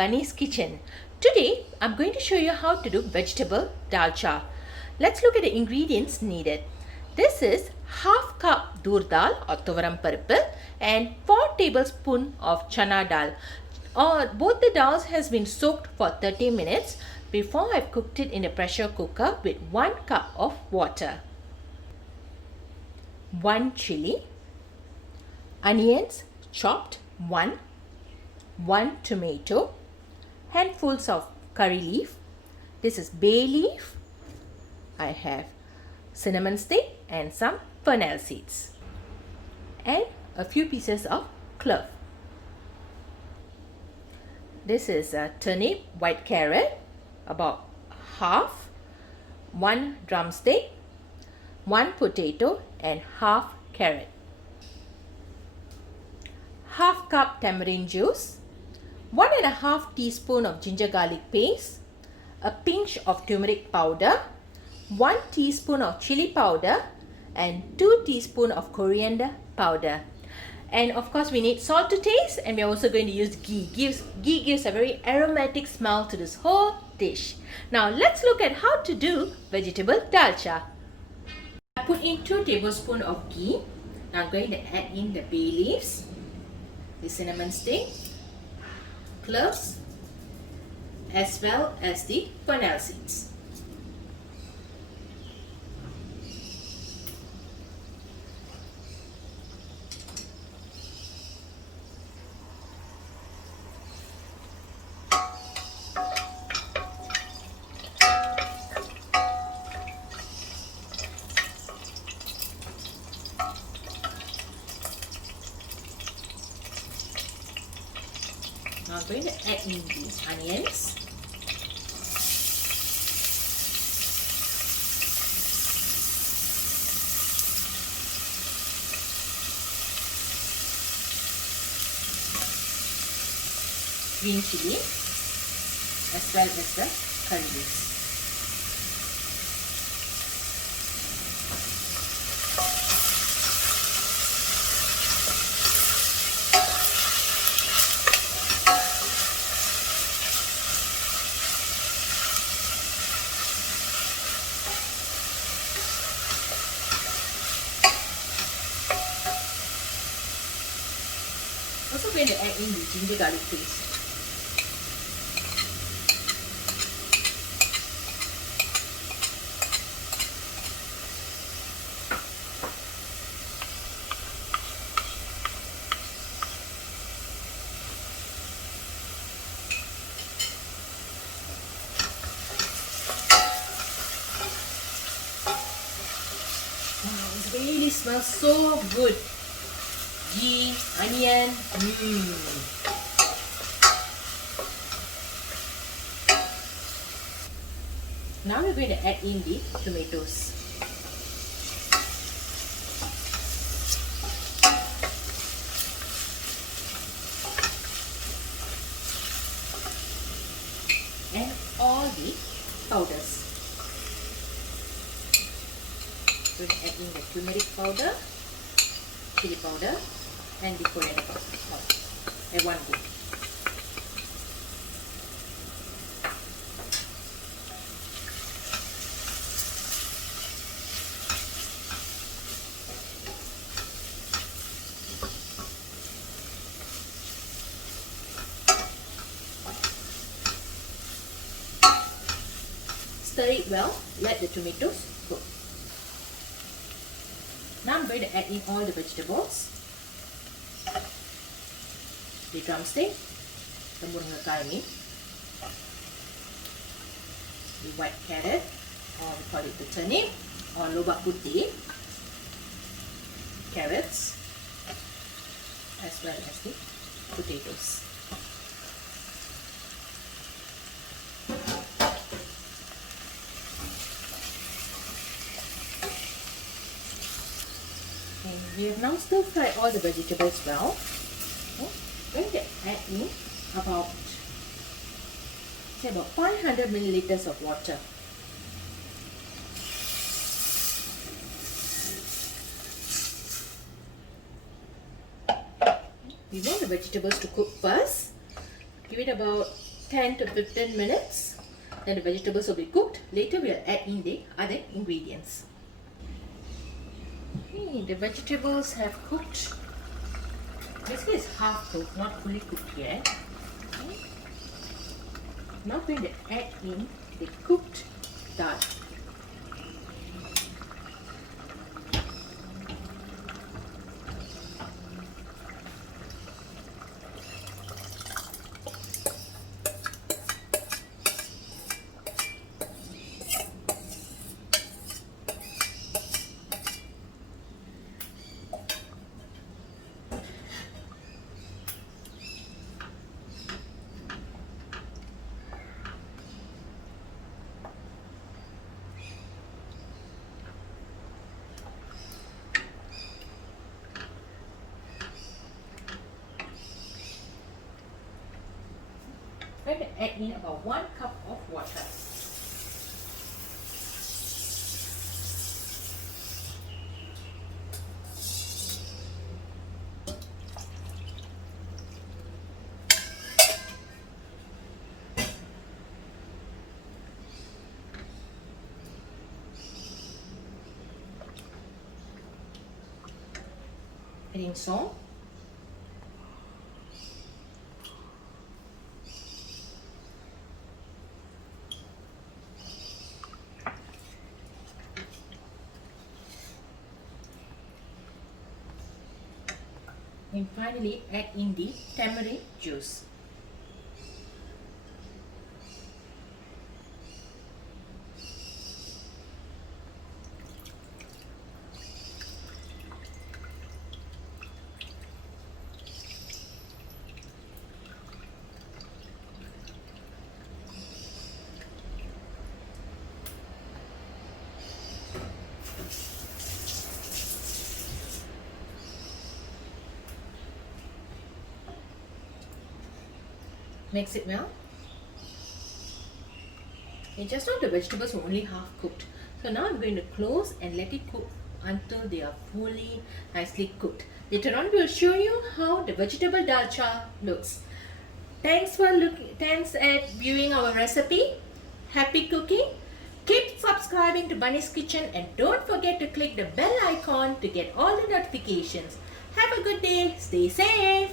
Bunny's Kitchen. Today I'm going to show you how to do vegetable dalcha. Let's look at the ingredients needed. This is half cup Toor Dal or tuvaram parippu and 4 tablespoons of Chana Dal. Both the dals has been soaked for 30 minutes before I've cooked it in a pressure cooker with 1 cup of water. 1 chilli, onions chopped 1 tomato, handfuls of curry leaf. This is bay leaf. I have cinnamon stick and some fennel seeds and a few pieces of clove. This is a turnip, white carrot, about half, 1 drumstick, 1 potato and half carrot. Half cup tamarind juice, 1.5 teaspoon of ginger garlic paste, a pinch of turmeric powder, 1 teaspoon of chili powder and 2 teaspoon of coriander powder. And of course we need salt to taste, and we're also going to use ghee. Ghee gives a very aromatic smell to this whole dish. Now let's look at how to do vegetable dalcha. I put in 2 tablespoons of ghee. Now I'm going to add in the bay leaves, the cinnamon stick, cloves, as well as the fennel seeds. Now I'm going to add in these onions, green chili, as well as the curry leaves. Also going to add in the ginger garlic paste. Wow, it really smells so good. Ghee, onion, Now we're going to add in the tomatoes. And all the powders. We're going to add in the turmeric powder, chili powder and the coriander powder at one go. Stir it well, let the tomatoes cook. Now I'm going to add in all the vegetables. The drumstick, the Moringa, the white carrot, or we call it the turnip, or lobak putih, carrots, as well as the potatoes. And we have now stir fried all the vegetables well. I'm going to add in about 500 milliliters of water. We want the vegetables to cook first. Give it about 10 to 15 minutes. Then the vegetables will be cooked. Later we'll add in the other ingredients. Okay, the vegetables have cooked. Basically it's half cooked, not fully cooked yet. Okay. Now we're going to add in the cooked dal. I'm going to add in about 1 cup of water. Adding salt. And finally add in the tamarind juice. Mix it well. Okay, just now the vegetables were only half cooked. So now I'm going to close and let it cook until they are fully nicely cooked. Later on we'll show you how the vegetable dalcha looks. Thanks at viewing our recipe. Happy cooking. Keep subscribing to Bunny's Kitchen and don't forget to click the bell icon to get all the notifications. Have a good day. Stay safe.